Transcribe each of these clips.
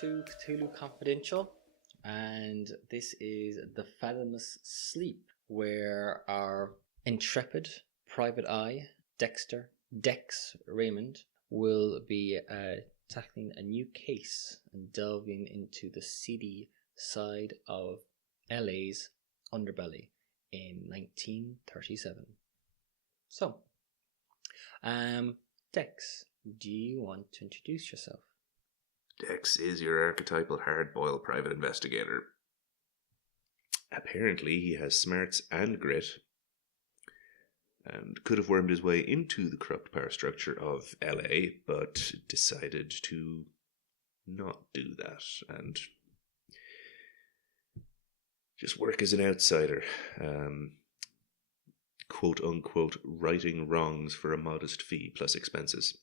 to Cthulhu Confidential, and this is the Fathomless Sleep, where our intrepid private eye, Dex Raymond, will be tackling a new case and delving into the seedy side of LA's underbelly in 1937. So, Dex, do you want to introduce yourself? Dex is your archetypal hard-boiled private investigator. Apparently he has smarts and grit, and could have wormed his way into the corrupt power structure of LA, but decided to not do that, and just work as an outsider, quote-unquote righting wrongs for a modest fee plus expenses.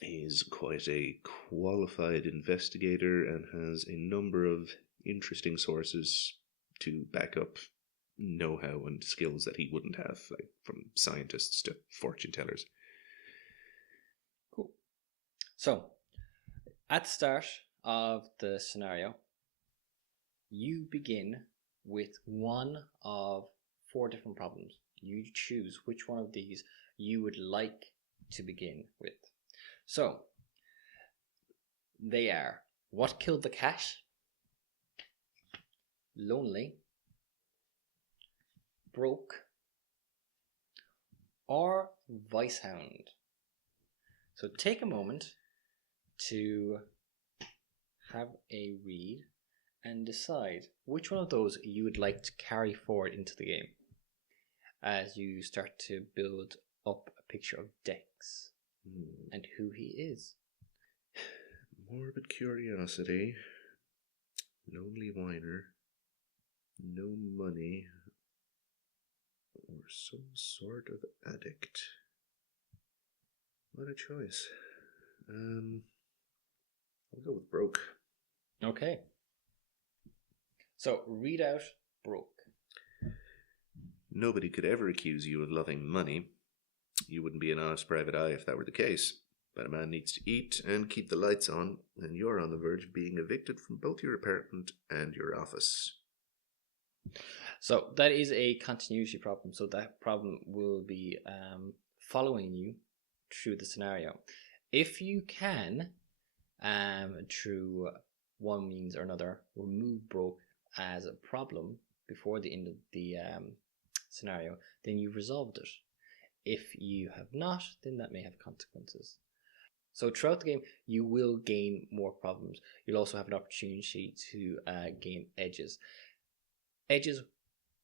He's quite a qualified investigator and has a number of interesting sources to back up know-how and skills that he wouldn't have, like from scientists to fortune tellers. Cool. So, at the start of the scenario, you begin with one of 4 different problems. You choose which one of these you would like to begin with. So, they are: what killed the cat? Lonely, broke, or vicehound. So take a moment to have a read and decide which one of those you would like to carry forward into the game as you start to build up a picture of Dex and who he is. Morbid curiosity, lonely whiner, no money, or some sort of addict. What a choice. I'll go with broke. Okay. So read out broke. Nobody could ever accuse you of loving money. You wouldn't be an honest private eye if that were the case. But a man needs to eat and keep the lights on, and you're on the verge of being evicted from both your apartment and your office. So that is a continuity problem. So that problem will be following you through the scenario. If you can, through one means or another, remove broke as a problem before the end of the scenario, then you've resolved it. If you have not, then that may have consequences. So throughout the game, you will gain more problems. You'll also have an opportunity to gain edges. Edges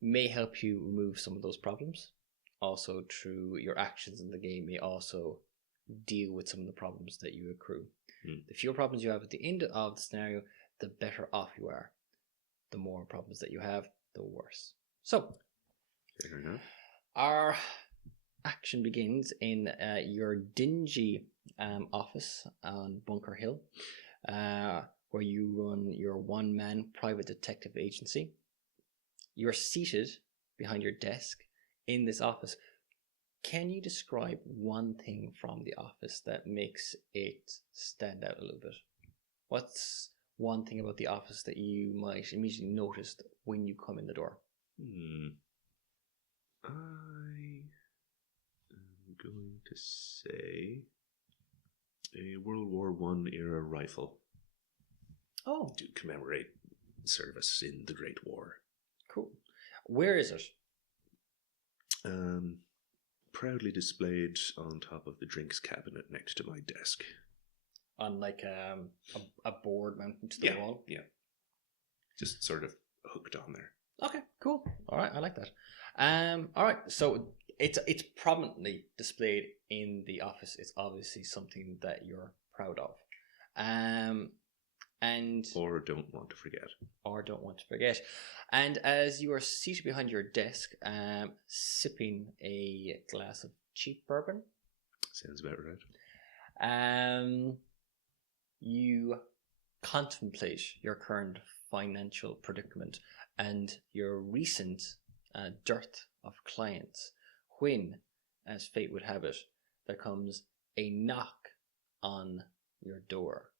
may help you remove some of those problems. Also, through your actions in the game, may also deal with some of the problems that you accrue. The fewer problems you have at the end of the scenario, the better off you are. The more problems that you have, the worse. So, Fair enough. Our action begins in your dingy office on Bunker Hill, where you run your one-man private detective agency. You're seated behind your desk in this office. Can you describe one thing from the office that makes it stand out a little bit? What's one thing about the office that you might immediately notice when you come in the door? I am going to say a World War I era rifle. Oh. To commemorate service in the Great War. Cool. Where is it? Proudly displayed on top of the drinks cabinet next to my desk. On like a board mounted to the wall? Yeah. Just sort of hooked on there. Okay, cool. All right, I like that. All right, so it's prominently displayed in the office. It's obviously something that you're proud of. Or don't want to forget. And as you are seated behind your desk, sipping a glass of cheap bourbon. Sounds about right. You contemplate your current financial predicament and your recent dearth of clients, when, as fate would have it, there comes a knock on your door.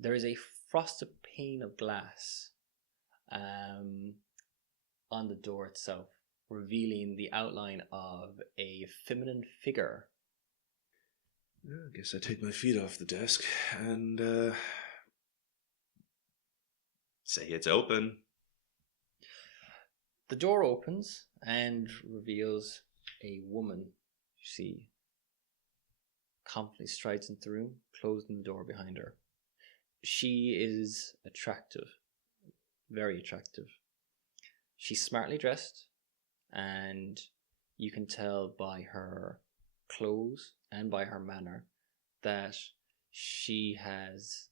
There is a frosted pane of glass on the door itself, revealing the outline of a feminine figure. I guess I take my feet off the desk and say it's open. The door opens and reveals a woman. You see, confidently strides into the room, closing the door behind her. She is attractive, very attractive. She's smartly dressed, and you can tell by her clothes and by her manner that she has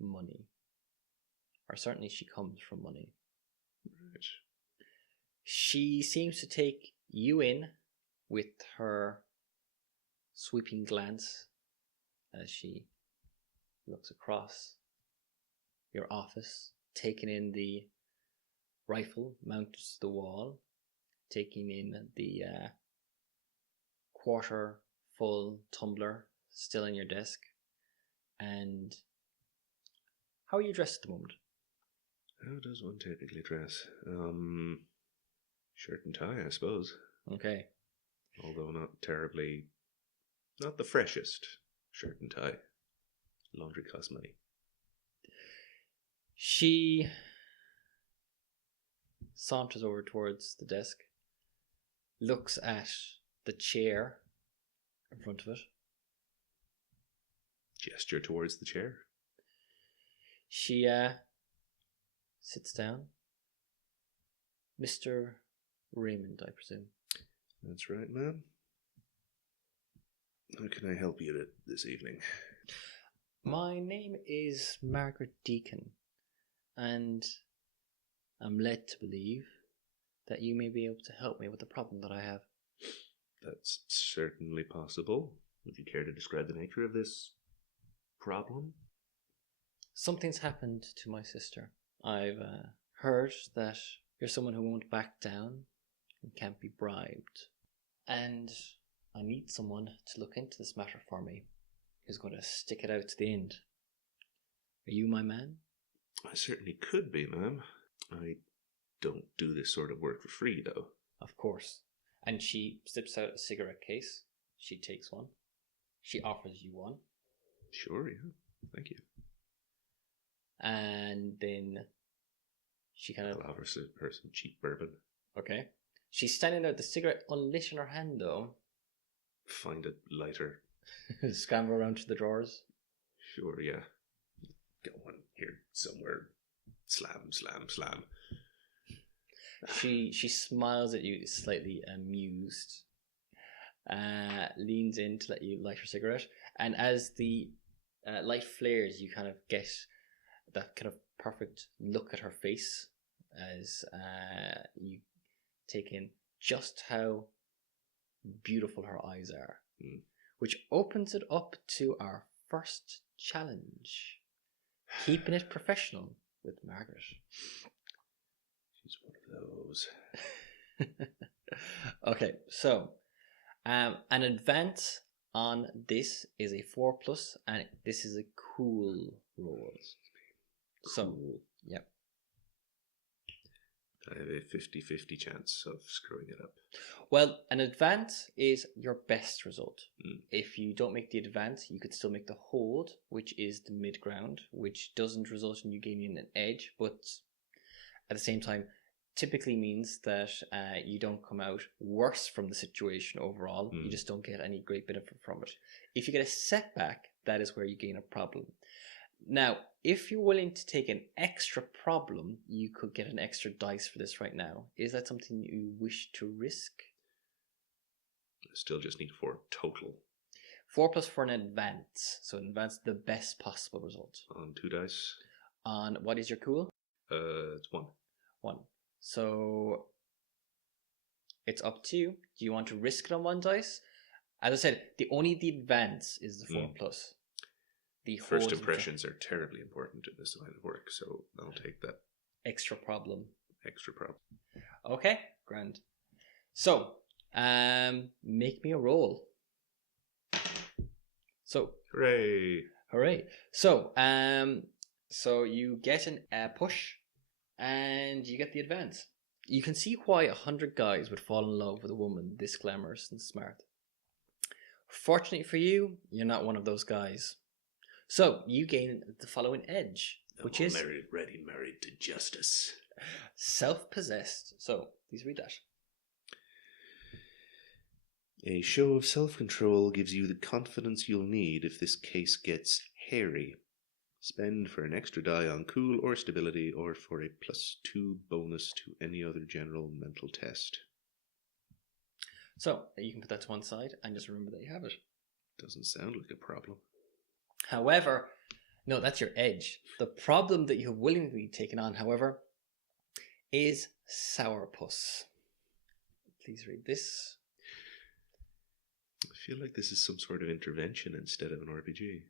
money. Or certainly she comes from money. Right. She seems to take you in with her sweeping glance as she looks across your office, taking in the rifle mounted to the wall, taking in the quarter full tumbler still in your desk. And how are you dressed at the moment? How does one typically dress? Shirt and tie, I suppose. Okay. Although not the freshest shirt and tie. Laundry costs money. She saunters over towards the desk, looks at the chair in front of it. Gesture towards the chair. She sits down. Mr. Raymond, I presume. That's right, ma'am. How can I help you this evening? My name is Margaret Deacon, and I'm led to believe that you may be able to help me with the problem that I have. That's certainly possible. Would you care to describe the nature of this problem? Something's happened to my sister. I've heard that you're someone who won't back down and can't be bribed. And I need someone to look into this matter for me, who's going to stick it out to the end. Are you my man? I certainly could be, ma'am. I don't do this sort of work for free, though. Of course. And she slips out a cigarette case. She takes one. She offers you one. Sure, yeah. Thank you. And then she kind of... I'll offer her some cheap bourbon. Okay. She's standing there with the cigarette unlit in her hand, though. Find a lighter. Scramble around to the drawers. Sure, yeah. Got one here somewhere. Slam, slam, slam. She smiles at you, slightly amused. Leans in to let you light her cigarette. And as the light flares, you kind of get that kind of perfect look at her face as you take in just how beautiful her eyes are. Which opens it up to our first challenge. Keeping it professional with Margaret. She's one of those. Okay, so an advance on this is a 4+, and this is a cool roll. Cool. So, yep. I have a 50-50 chance of screwing it up. Well, an advance is your best result. If you don't make the advance, you could still make the hold, which is the mid ground, which doesn't result in you gaining an edge, but at the same time, typically means that you don't come out worse from the situation overall. You just don't get any great benefit from it. If you get a setback, that is where you gain a problem. Now, if you're willing to take an extra problem, you could get an extra dice for this right now. Is that something you wish to risk? I still just need 4 total. 4+ for an advance. So an advance, the best possible result. On 2 dice. On what is your cool? It's 1. 1. So it's up to you. Do you want to risk it on 1 dice? As I said, the advance is the 4+. The first impressions are terribly important in this line of work, so I'll take that. Extra problem. Okay, grand. So, make me a roll. So, hooray! So, So you get a push, and you get the advance. You can see why 100 guys would fall in love with a woman this glamorous and smart. Fortunately for you, you're not one of those guys. So you gain the following edge, which is ready, married to justice. self-possessed. So please read that. A show of self-control gives you the confidence you'll need if this case gets hairy. Spend for an extra die on cool or stability, or for a +2 bonus to any other general mental test. So you can put that to one side and just remember that you have it. Doesn't sound like a problem. However, no, that's your edge. The problem that you have willingly taken on, however, is sourpuss. Please read this. I feel like this is some sort of intervention instead of an RPG.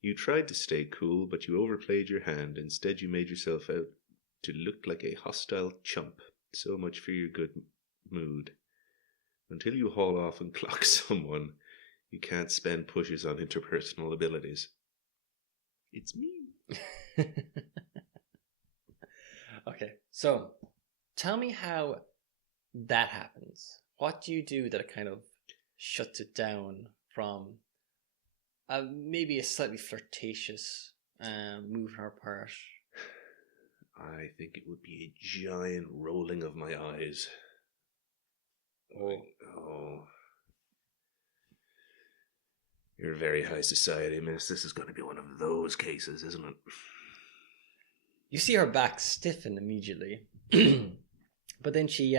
You tried to stay cool, but you overplayed your hand. Instead, you made yourself out to look like a hostile chump. So much for your good mood. Until you haul off and clock someone, you can't spend pushes on interpersonal abilities. It's me. Okay, so tell me how that happens. What do you do that kind of shuts it down from maybe a slightly flirtatious move on her part? I think it would be a giant rolling of my eyes. Oh. You're very high society, miss. This is going to be one of those cases, isn't it? You see her back stiffen immediately. But then she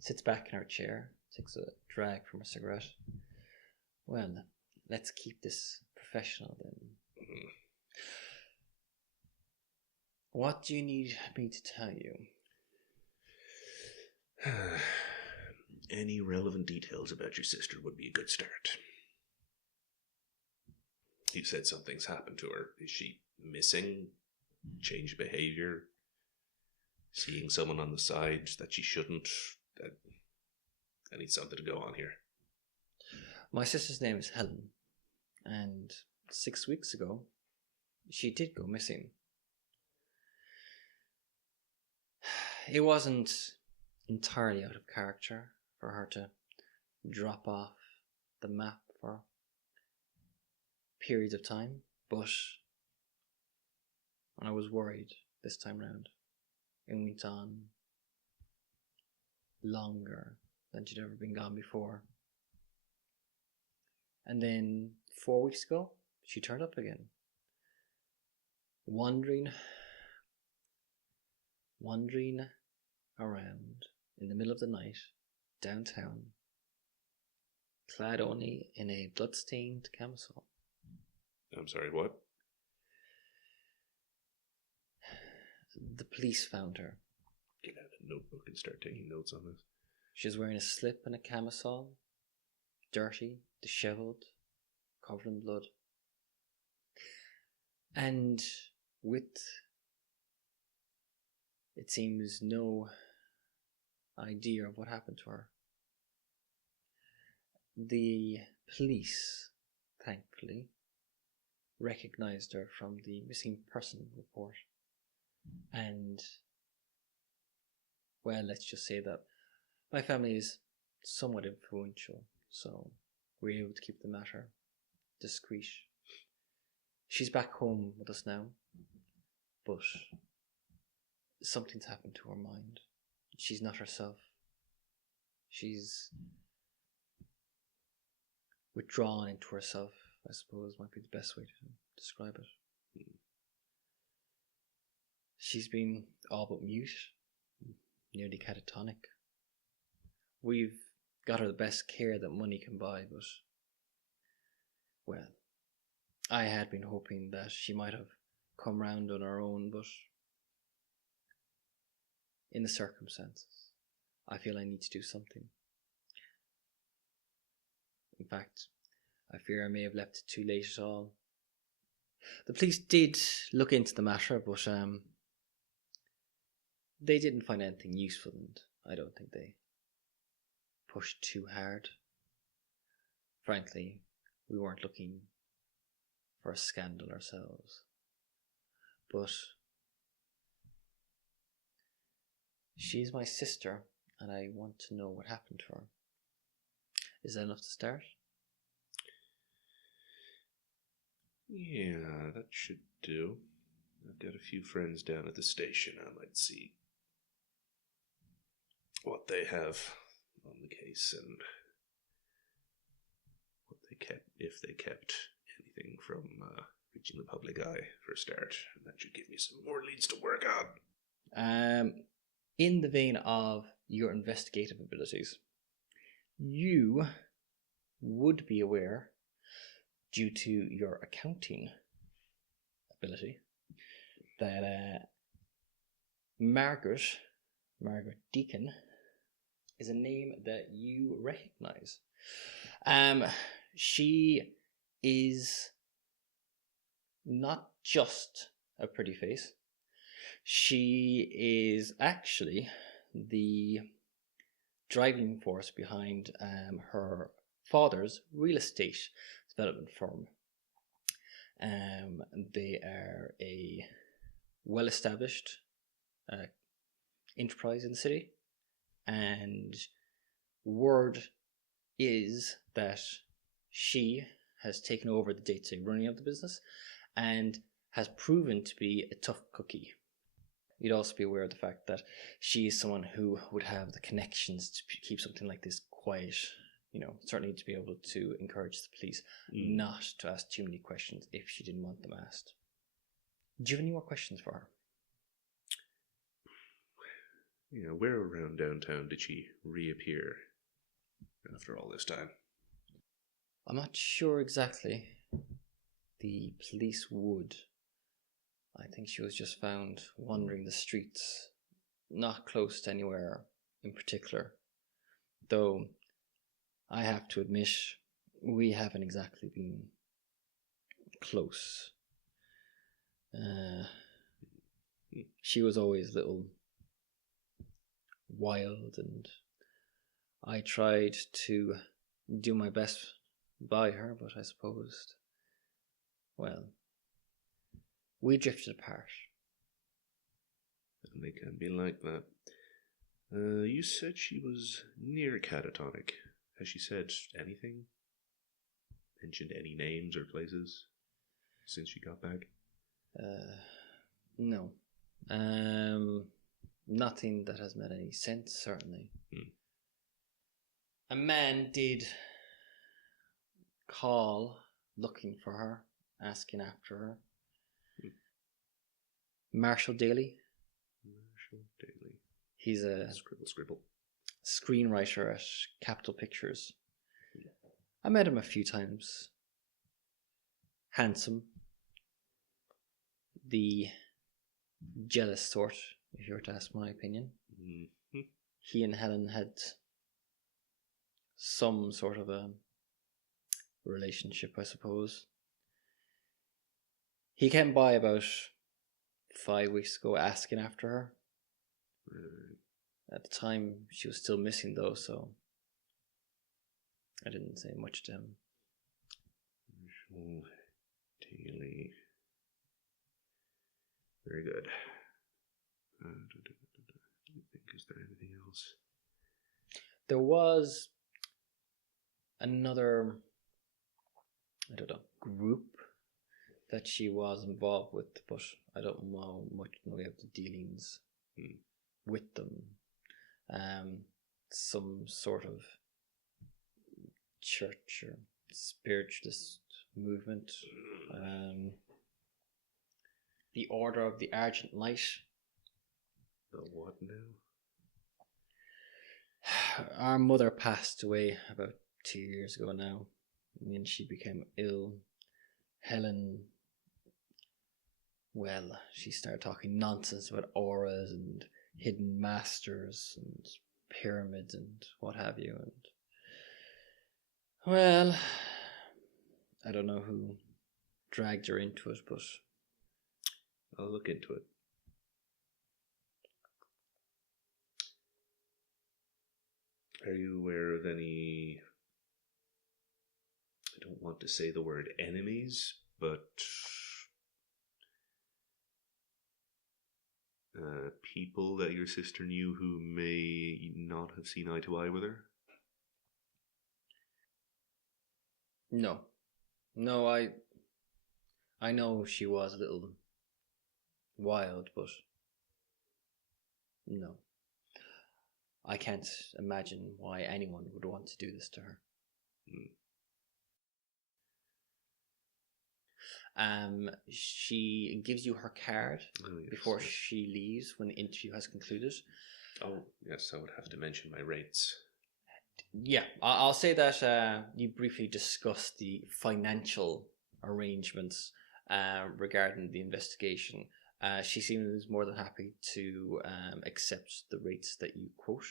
sits back in her chair, takes a drag from her cigarette. Well, let's keep this professional then. What do you need me to tell you? Any relevant details about your sister would be a good start. You said something's happened to her. Is she missing? Changed behavior? Seeing someone on the side that she shouldn't? I need something to go on here. My sister's name is Helen, and 6 weeks ago, she did go missing. It wasn't entirely out of character for her to drop off the map for periods of time, but I was worried this time round. It went on longer than she'd ever been gone before. And then 4 weeks ago, she turned up again, wandering around in the middle of the night downtown, clad only in a blood-stained camisole. I'm sorry, what? The police found her. Get out a notebook and start taking notes on this. She was wearing a slip and a camisole, dirty, dishevelled, covered in blood. And with, it seems, no idea of what happened to her. The police, thankfully, recognized her from the missing person report. And, well, let's just say that my family is somewhat influential, so we're able to keep the matter discreet. She's back home with us now, but something's happened to her mind. She's not herself. She's withdrawn into herself, I suppose might be the best way to describe it. She's been all but mute, nearly catatonic. We've got her the best care that money can buy, but, well, I had been hoping that she might have come round on her own, but in the circumstances, I feel I need to do something. In fact, I fear I may have left it too late at all. The police did look into the matter, but they didn't find anything useful, and I don't think they pushed too hard. Frankly, we weren't looking for a scandal ourselves. but she's my sister, and I want to know what happened to her. Is that enough to start? Yeah, that should do. I've got a few friends down at the station. I might see what they have on the case and what they kept, if they kept anything from reaching the public eye for a start. And that should give me some more leads to work on. In the vein of your investigative abilities, you would be aware, due to your accounting ability, that Margaret Deacon is a name that you recognize. She is not just a pretty face. She is actually the driving force behind her father's real estate development firm. They are a well-established enterprise in the city, and word is that she has taken over the day-to-day running of the business and has proven to be a tough cookie. You'd also be aware of the fact that she is someone who would have the connections to keep something like this quiet. Certainly to be able to encourage the police not to ask too many questions if she didn't want them asked. Do you have any more questions for her? Yeah, where around downtown did she reappear after all this time? I'm not sure exactly. The police would. I think she was just found wandering the streets, not close to anywhere in particular. Though, I have to admit, we haven't exactly been close. She was always a little wild, and I tried to do my best by her, but I suppose, well, we drifted apart. And they can be like that. You said she was near catatonic. Has she said anything? Mentioned any names or places since she got back? No. Nothing that has made any sense, certainly. A man did call looking for her, asking after her. Marshall Daly. He's a scribble screenwriter at Capitol Pictures. I met him a few times. Handsome. The jealous sort, if you were to ask my opinion. He and Helen had some sort of a relationship, I suppose. He came by about 5 weeks ago asking after her. At the time, she was still missing though, so I didn't say much to him. Marshall Daly. Very good. Is there anything else? There was another, group that she was involved with, but I don't know much in the way of the dealings with them. Some sort of church or spiritualist movement. The Order of the Argent Light. The what now? Our mother passed away about 2 years ago now, and she became ill. Helen, well, she started talking nonsense about auras and hidden masters and pyramids and what have you. And well, I don't know who dragged her into it, but I'll look into it. Are you aware of any, I don't want to say the word enemies, but people that your sister knew who may not have seen eye to eye with her? No. No, I know she was a little wild, but no. I can't imagine why anyone would want to do this to her. She gives you her card before she leaves when the interview has concluded. Oh, yes, I would have to mention my rates. Yeah, I'll say that you briefly discussed the financial arrangements regarding the investigation. She seems more than happy to accept the rates that you quote.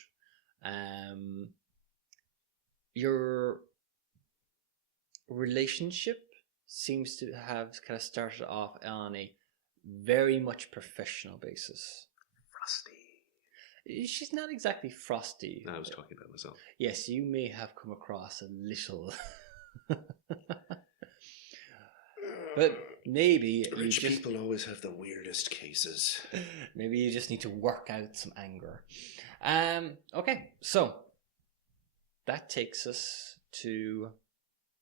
Your relationship seems to have kind of started off on a very much professional basis. Frosty. She's not exactly frosty. I was talking about myself. Yes, you may have come across a little. But maybe rich people always have the weirdest cases. Maybe you just need to work out some anger. Okay, so that takes us to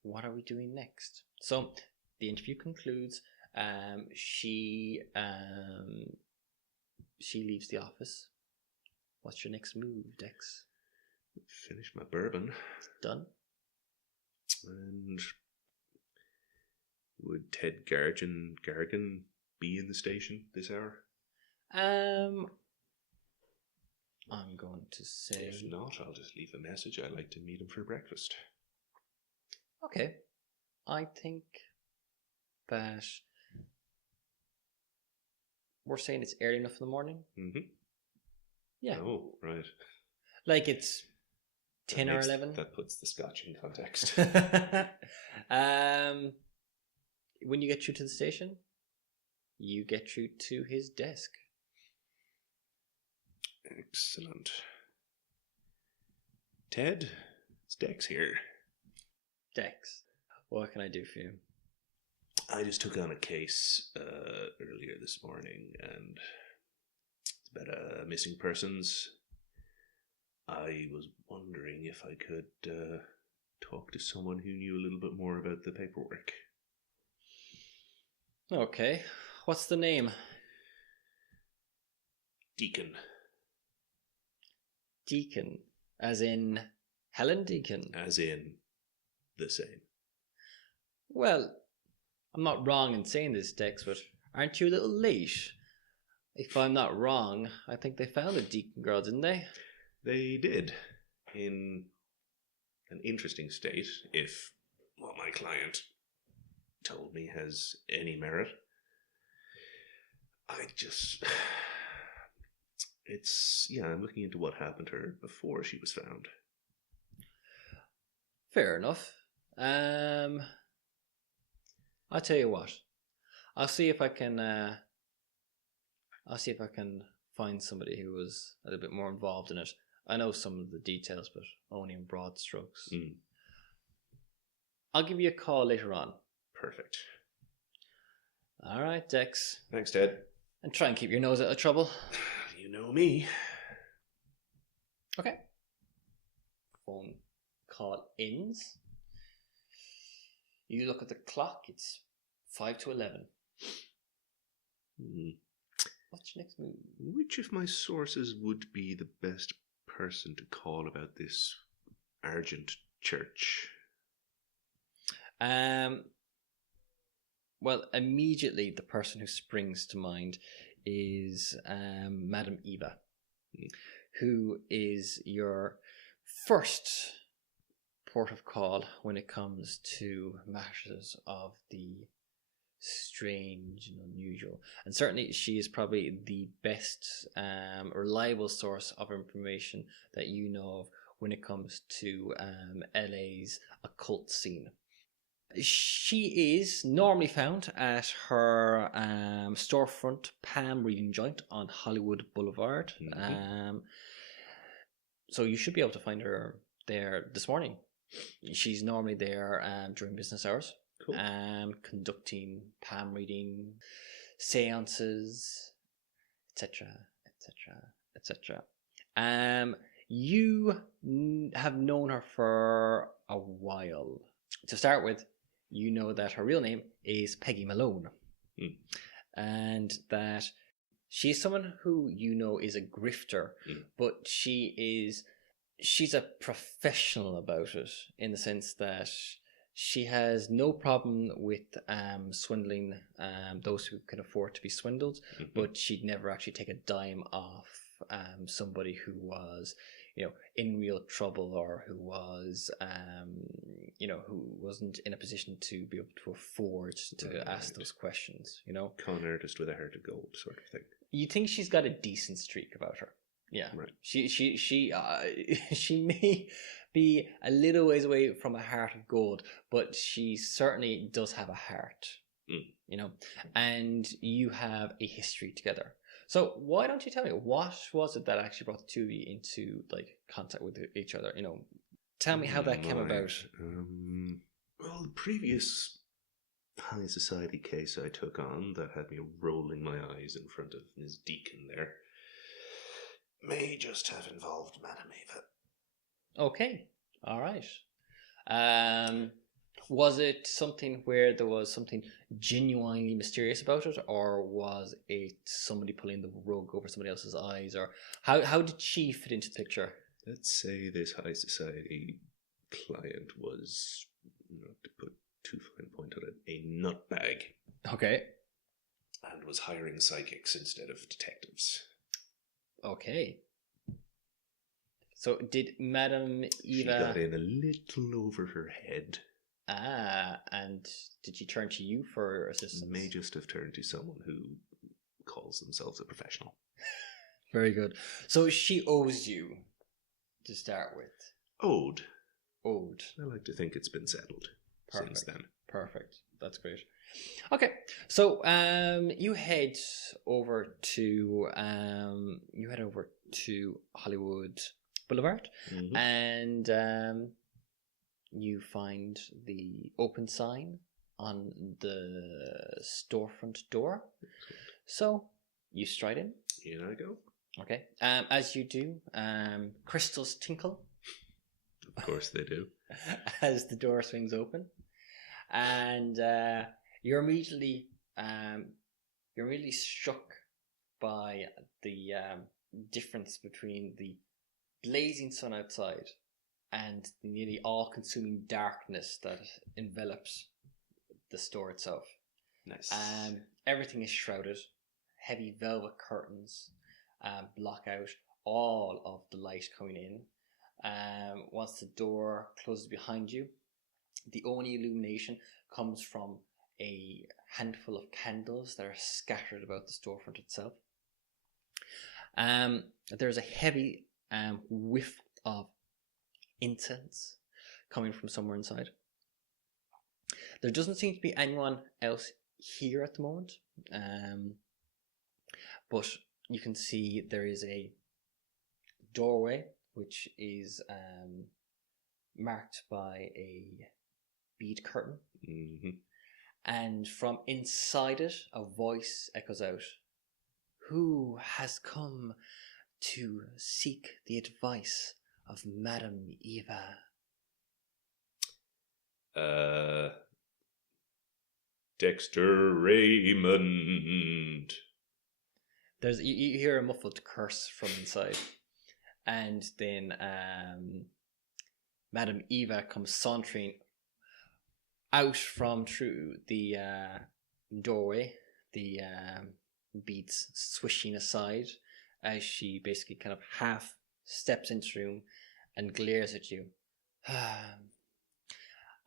what are we doing next? So the interview concludes. She leaves the office. What's your next move, Dex? Finish my bourbon. Done. And would Ted Garrigan be in the station this hour? I'm going to say... If not, I'll just leave a message. I'd like to meet him for breakfast. Okay. I think that we're saying it's early enough in the morning. Mm-hmm. Yeah. Oh, right. Like it's 10 or 11. That puts the scotch in context. When you get through to the station, you get through to his desk. Excellent. Ted, it's Dex here. Dex, what can I do for you? I just took on a case earlier this morning, and it's about missing persons. I was wondering if I could talk to someone who knew a little bit more about the paperwork. Okay. What's the name? Deacon. Deacon. As in Helen Deacon? As in the same. Well, I'm not wrong in saying this, Dex, but aren't you a little late? If I'm not wrong, I think they found a Deacon girl, didn't they? They did. In an interesting state, if what my client told me has any merit. I'm looking into what happened to her before she was found. Fair enough. I'll tell you what. I'll see if I can find somebody who was a little bit more involved in it. I know some of the details, but only in broad strokes. I'll give you a call later on. Perfect. All right, Dex. Thanks, Ted. And try and keep your nose out of trouble. You know me. Okay. Phone call ends. You look at the clock. It's 5 to 11. What's your next move? Which of my sources would be the best person to call about this Argent Church? Well, immediately the person who springs to mind is Madame Eva, who is your first port of call when it comes to matters of the strange and unusual. And certainly she is probably the best reliable source of information that you know of when it comes to LA's occult scene. She is normally found at her storefront palm reading joint on Hollywood Boulevard. So you should be able to find her there this morning. She's normally there during business hours. Cool. Conducting palm reading, seances, etc., etc., etc. You have known her for a while. To start with, you know that her real name is Peggy Malone, and that she's someone who you know is a grifter, but she's a professional about it, in the sense that she has no problem with swindling those who can afford to be swindled, but she'd never actually take a dime off somebody who was, in real trouble, or who was, who wasn't in a position to be able to afford to ask those questions. Con artist with a heart of gold, sort of thing. You think she's got a decent streak about her? Yeah, right. She may be a little ways away from a heart of gold, but she certainly does have a heart. And you have a history together. So why don't you tell me, what was it that actually brought the two of you into contact with each other? Tell me how that came about. Well, the previous high society case I took on that had me rolling my eyes in front of Ms. Deacon there may just have involved Madame Eva. Okay, all right. Was it something where there was something genuinely mysterious about it, or was it somebody pulling the rug over somebody else's eyes, or how did she fit into the picture? Let's say this high society client was, not to put too fine point on it, a nutbag. Okay. And was hiring psychics instead of detectives. Okay. So did Madame Eva... She got in a little over her head. And did she turn to you for assistance? May just have turned to someone who calls themselves a professional. Very good. So she owes you, to start with. Owed. I like to think it's been settled since then. Perfect. That's great. Okay, so you head over to Hollywood Boulevard, and you find the open sign on the storefront door. So you stride in. In I go. Okay. As you do, crystals tinkle. Of course they do. As the door swings open, and you're immediately struck by the difference between the blazing sun outside and the nearly all-consuming darkness that envelops the store itself. Nice. Everything is shrouded. Heavy velvet curtains block out all of the light coming in. Once the door closes behind you, the only illumination comes from a handful of candles that are scattered about the storefront itself. There's a heavy whiff of incense coming from somewhere inside. There doesn't seem to be anyone else here at the moment, but you can see there is a doorway which is marked by a bead curtain, and from inside it a voice echoes out, "Who has come to seek the advice of Madame Eva?" Dexter Raymond. You hear a muffled curse from inside, and then Madame Eva comes sauntering out from through the doorway, the beads swishing aside as she basically kind of half steps into the room and glares at you.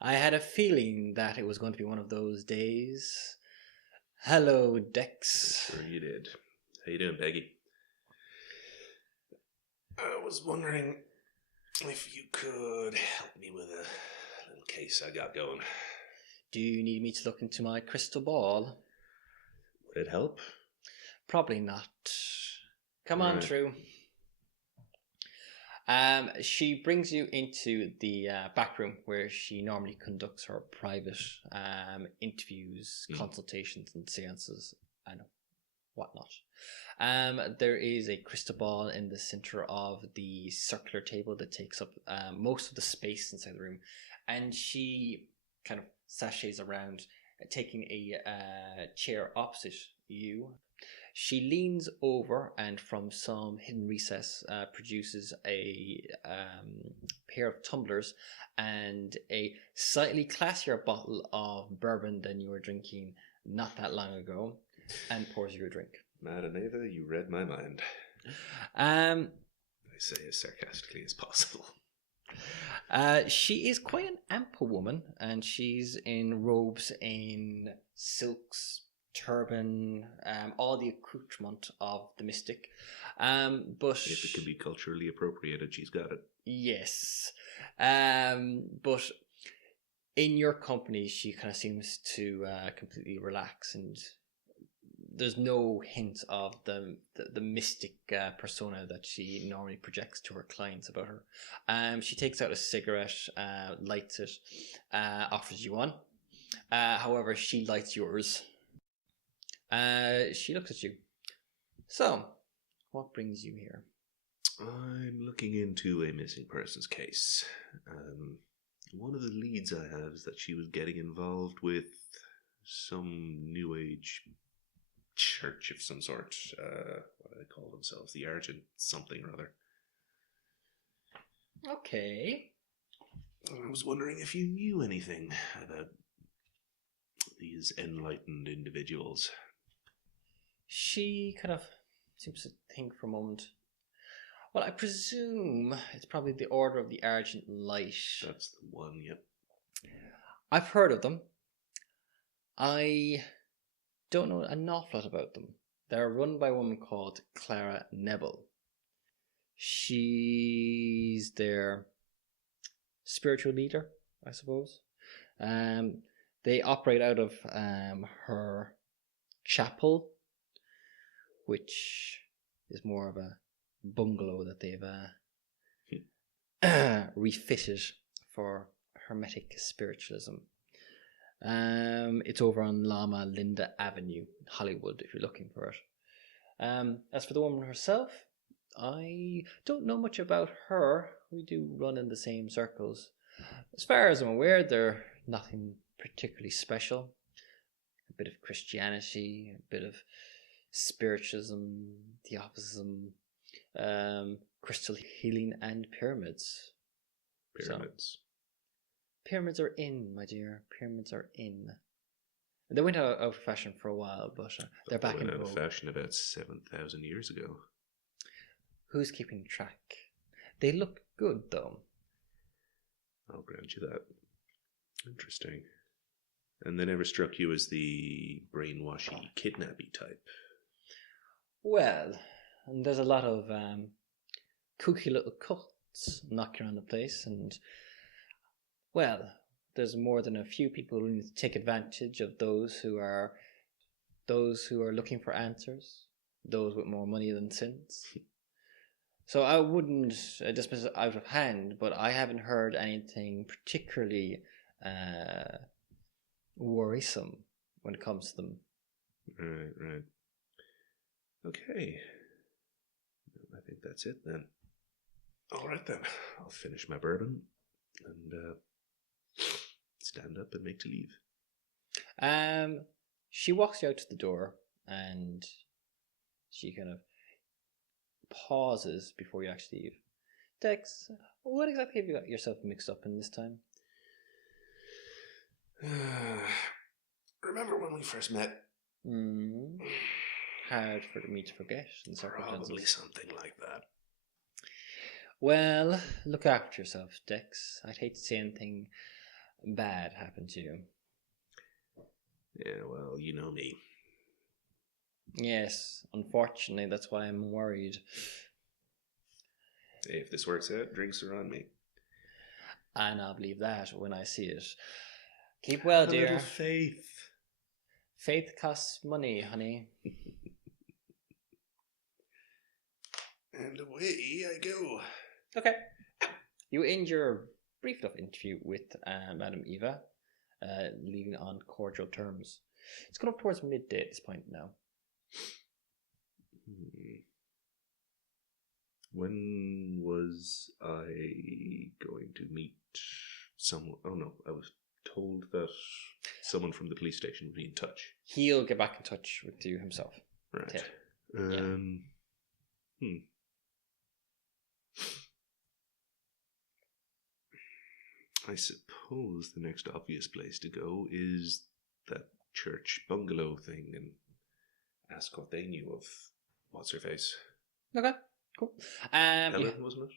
I had a feeling that it was going to be one of those days. Hello, Dex. Sure you did. How you doing, Peggy? I was wondering if you could help me with a little case I got going. Do you need me to look into my crystal ball? Would it help? Probably not. Come on, True. She brings you into the back room where she normally conducts her private interviews, consultations, and seances. I know. whatnot. There is a crystal ball in the center of the circular table that takes up most of the space inside the room, and she kind of sashays around, taking a chair opposite you. She leans over and from some hidden recess produces a pair of tumblers and a slightly classier bottle of bourbon than you were drinking not that long ago, and pours you a drink. Madam Ava, you read my mind. I say as sarcastically as possible. She is quite an ample woman, and she's in robes in silks, turban, all the accoutrement of the mystic. But if it can be culturally appropriated, she's got it. Yes. But in your company, she kind of seems to completely relax, and there's no hint of the mystic persona that she normally projects to her clients about her. She takes out a cigarette, lights it, offers you one. However, she lights yours. She looks at you. So, what brings you here? I'm looking into a missing persons case. One of the leads I have is that she was getting involved with some New Age church of some sort. What do they call themselves? The Argent something or other. Okay. I was wondering if you knew anything about these enlightened individuals. She kind of seems to think for a moment. Well, I presume it's probably the Order of the Argent Light. That's the one, yep. I've heard of them. I don't know an awful lot about them. They're run by a woman called Clara Nebel. She's their spiritual leader, I suppose. They operate out of her chapel, which is more of a bungalow that they've refitted for hermetic spiritualism. It's over on Lama Linda Avenue, Hollywood, if you're looking for it. As for the woman herself, I don't know much about her. We do run in the same circles. As far as I'm aware, they're nothing particularly special. A bit of Christianity, a bit of spiritualism, theosophism, crystal healing, and pyramids. Pyramids. Pyramids are in, my dear. Pyramids are in. They went out of fashion for a while, but they're back in vogue. They went out of fashion about 7,000 years ago. Who's keeping track? They look good, though. I'll grant you that. Interesting. And they never struck you as the brainwashy, kidnappy type? Well, there's a lot of kooky little cults knocking around the place, and well, there's more than a few people who need to take advantage of those who are looking for answers, those with more money than sense. So I wouldn't dismiss it out of hand, but I haven't heard anything particularly worrisome when it comes to them. Right. Okay. I think that's it then. All right then. I'll finish my bourbon and stand up and make to leave. She walks you out to the door, and she kind of pauses before you actually leave. Dex, what exactly have you got yourself mixed up in this time? Remember when we first met? Hard for me to forget in circumstances. Probably something like that. Well, look after yourself, Dex. I'd hate to see anything bad happen to you. Yeah, well, you know me. Yes, unfortunately, that's why I'm worried. Hey, if this works out, drinks are on me. And I'll believe that when I see it. Keep well, dear. A little faith. Faith costs money, honey. And away I go. Okay. You end your brief enough interview with Madam Eva, leaving on cordial terms. It's gone up towards midday at this point now. When was I going to meet someone? Oh no, I was told that someone from the police station would be in touch. He'll get back in touch with you himself. Right. Yeah. I suppose the next obvious place to go is that church bungalow thing and ask what they knew of what's her face. Okay, cool. Helen, wasn't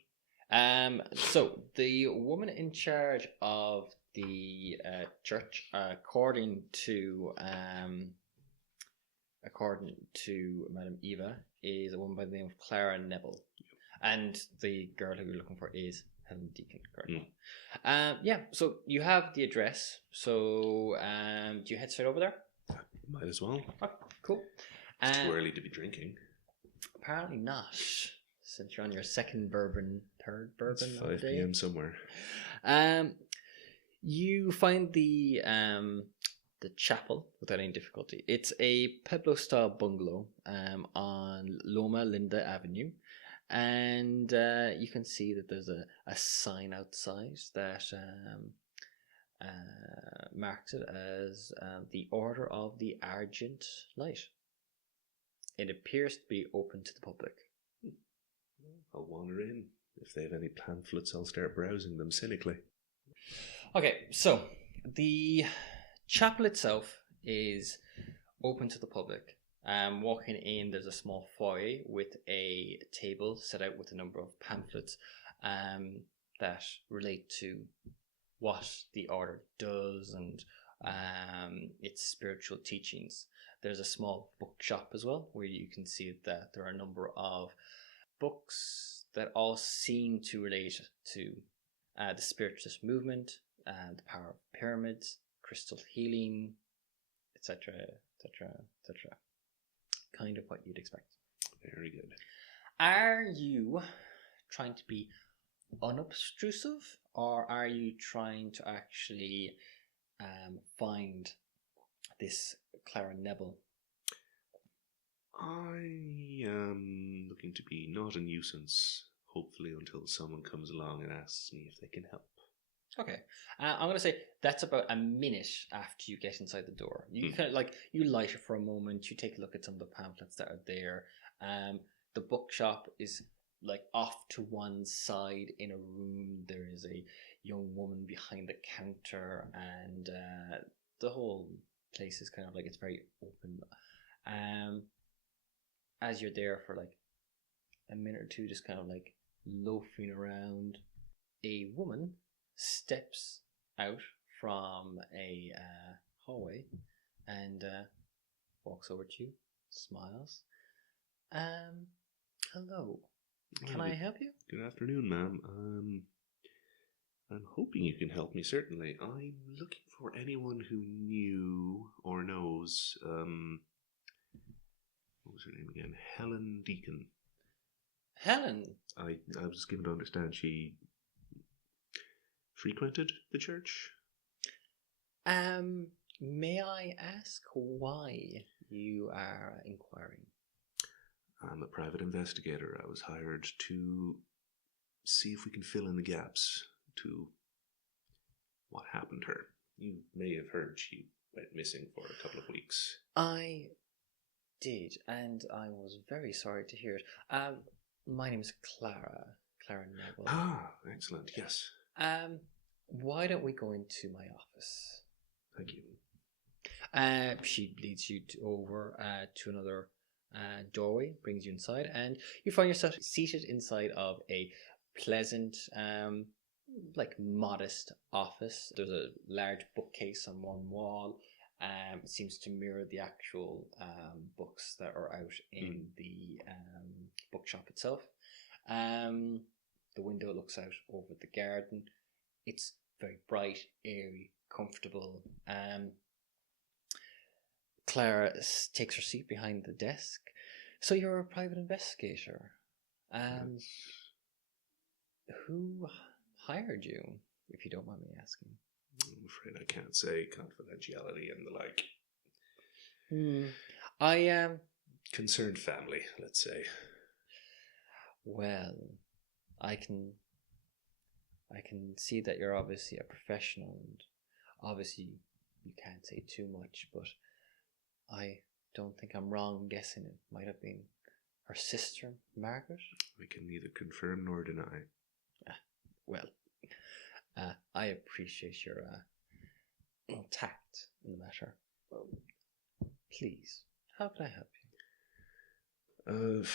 it? So the woman in charge of the church, according to Madame Eva, is a woman by the name of Clara Neville, and the girl who you're looking for is Helen Deacon. Yeah. So you have the address. So do you head straight over there? Might as well. Okay, cool. It's too early to be drinking. Apparently not, since you're on your third bourbon It's 5 p.m. somewhere. You find the chapel without any difficulty. It's a Pueblo-style bungalow on Loma Linda Avenue, and you can see that there's a sign outside that marks it as the Order of the Argent Light. It appears to be open to the public. I'll wander in. If they have any pamphlets, I'll start browsing them cynically. Okay, so the chapel itself is open to the public. Walking in, there's a small foyer with a table set out with a number of pamphlets that relate to what the order does and its spiritual teachings. There's a small bookshop as well, where you can see that there are a number of books that all seem to relate to the spiritist movement, the power of pyramids, crystal healing, etc., etc., etc. Kind of what you'd expect. Very good. Are you trying to be unobtrusive, or are you trying to actually find this Clara Neville? I am looking to be not a nuisance, hopefully until someone comes along and asks me if they can help. Okay, I'm going to say that's about a minute after you get inside the door. You kind of you light it for a moment. You take a look at some of the pamphlets that are there. The bookshop is off to one side in a room. There is a young woman behind the counter, and the whole place is kind of it's very open. As you're there for a minute or two, just kind of loafing around, a woman steps out from a hallway and walks over to you, smiles. Hello. Can I help you? Good afternoon, ma'am. I'm hoping you can help me, certainly. I'm looking for anyone who knew or knows, what was her name again? Helen Deacon. Helen? I was given to understand she frequented the church. May I ask why you are inquiring? I'm a private investigator. I was hired to see if we can fill in the gaps to what happened to her. You may have heard she went missing for a couple of weeks. I did, and I was very sorry to hear it. My name is Clara Neville. Ah, excellent, yes. Why don't we go into my office? Thank you. She leads you over to another doorway, brings you inside, and you find yourself seated inside of a pleasant, modest office. There's a large bookcase on one wall. It seems to mirror the actual books that are out in the bookshop itself. The window looks out over the garden. It's very bright, airy, comfortable. Clara takes her seat behind the desk. So you're a private investigator. Who hired you, if you don't mind me asking? I'm afraid I can't say. Confidentiality and the like. I am... Concerned family, let's say. Well, I can see that you're obviously a professional, and obviously you can't say too much, but I don't think I'm wrong guessing it might have been her sister, Margaret. I can neither confirm nor deny. Well, I appreciate your tact in the matter. Please, how can I help you?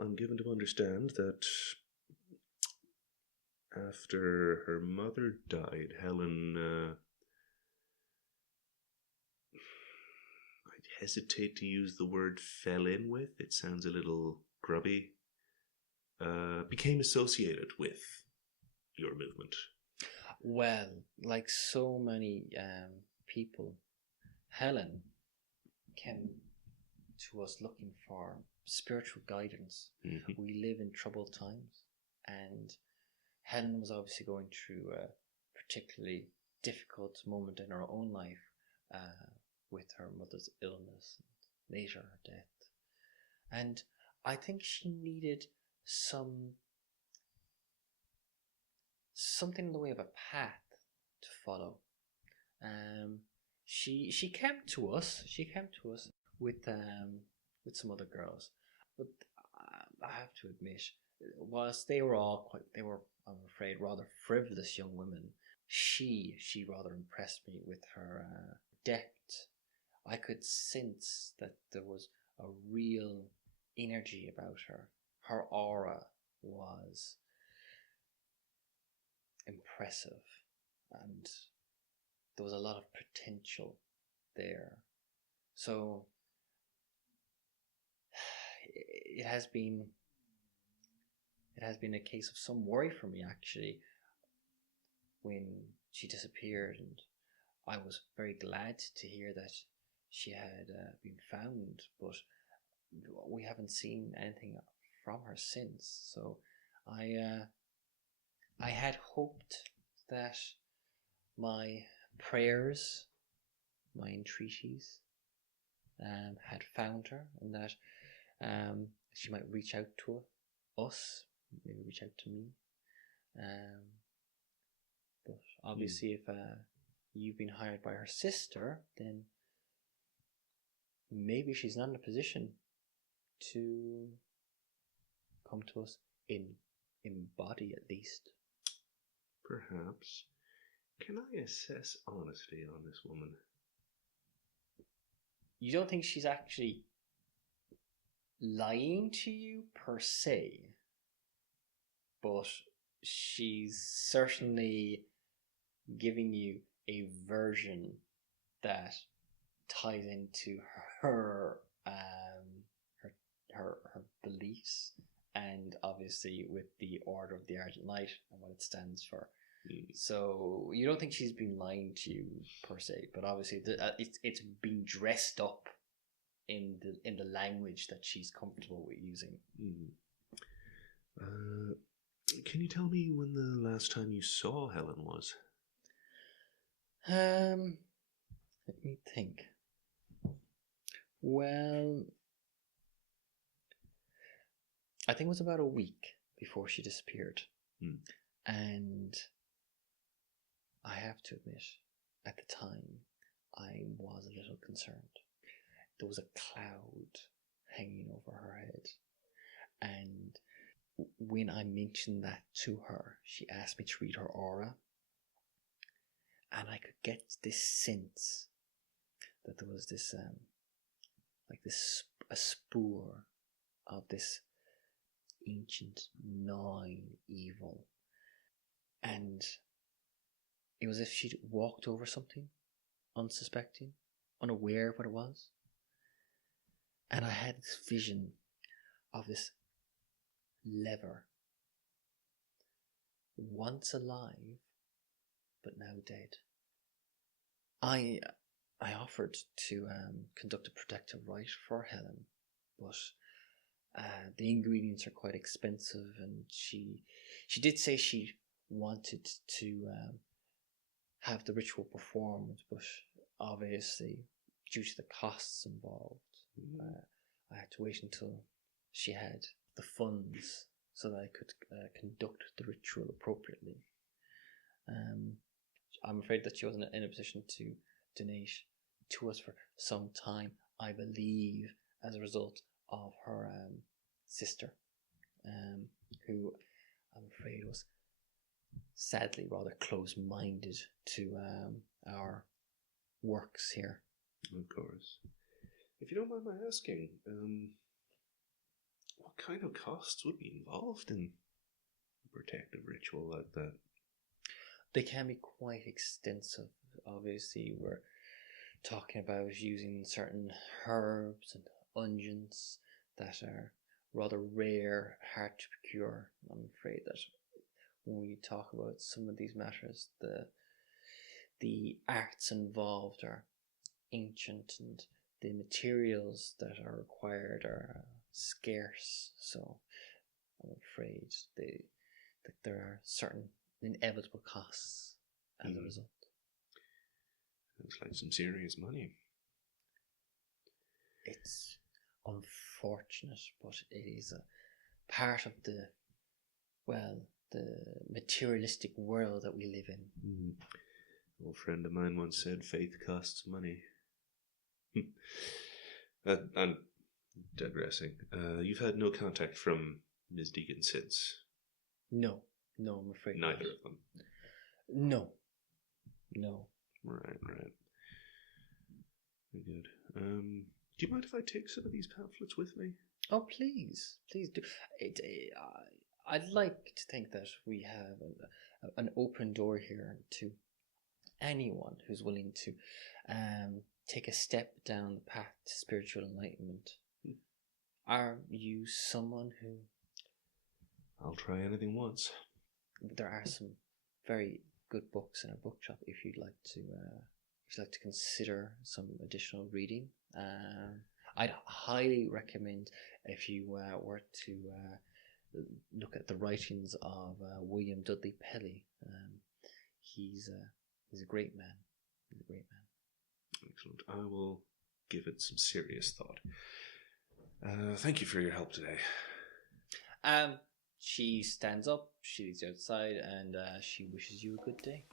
I'm given to understand that after her mother died, Helen, I'd hesitate to use the word fell in with, it sounds a little grubby, became associated with your movement. Well, like so many people, Helen came to us looking for spiritual guidance. Mm-hmm. We live in troubled times, and Helen was obviously going through a particularly difficult moment in her own life with her mother's illness and later her death. And I think she needed something in the way of a path to follow. She came to us. She came to us with some other girls, but I have to admit, whilst they were I'm afraid rather frivolous young women, she rather impressed me with her depth. I could sense that there was a real energy about her. Her aura was impressive, and there was a lot of potential there. So it has been a case of some worry for me, actually, when she disappeared, and I was very glad to hear that she had been found, but we haven't seen anything from her since. So I had hoped that my prayers, my entreaties, had found her, and that she might reach out to us, maybe reach out to me. But obviously, if you've been hired by her sister, then maybe she's not in a position to come to us in body, at least. Perhaps. Can I assess honesty on this woman? You don't think she's actually lying to you per se, but she's certainly giving you a version that ties into her beliefs, and obviously with the Order of the Argent Knight and what it stands for. So you don't think she's been lying to you per se, but obviously it's been dressed up in the language that she's comfortable with using. Can you tell me when the last time you saw Helen was? Let me think. Well, I think it was about a week before she disappeared. And I have to admit, at the time, I was a little concerned. There was a cloud hanging over her head. And when I mentioned that to her, she asked me to read her aura. And I could get this sense that there was this, a spore of this ancient gnawing evil. And it was as if she'd walked over something, unsuspecting, unaware of what it was. And I had this vision of this lever, once alive, but now dead. I offered to conduct a protective rite for Helen, but the ingredients are quite expensive, and she did say she wanted to have the ritual performed, but obviously due to the costs involved, I had to wait until she had the funds so that I could conduct the ritual appropriately. I'm afraid that she wasn't in a position to donate to us for some time, I believe, as a result of her sister, who I'm afraid was sadly rather close-minded to our works here. Of course. If you don't mind my asking, what kind of costs would be involved in a protective ritual like that? They can be quite extensive. Obviously, we're talking about using certain herbs and unguents that are rather rare, hard to procure. I'm afraid that when we talk about some of these matters, the arts involved are ancient and the materials that are required are scarce. So I'm afraid that there are certain inevitable costs as a result. It's like some serious money. It's unfortunate, but it is a part of the materialistic world that we live in. An old friend of mine once said faith costs money. I'm digressing. You've had no contact from Ms. Deacon since? No, I'm afraid Neither not. of them? No. Right. Very good. Do you mind if I take some of these pamphlets with me? Oh, please do. I'd like to think that we have an open door here to anyone who's willing to take a step down the path to spiritual enlightenment. Are you someone who... I'll try anything once. There are some very good books in our bookshop if you'd like to consider some additional reading. I'd highly recommend if you were to look at the writings of William Dudley Pelley. He's a great man. Excellent. I will give it some serious thought. Thank you for your help today. She stands up, she leads you outside, and she wishes you a good day.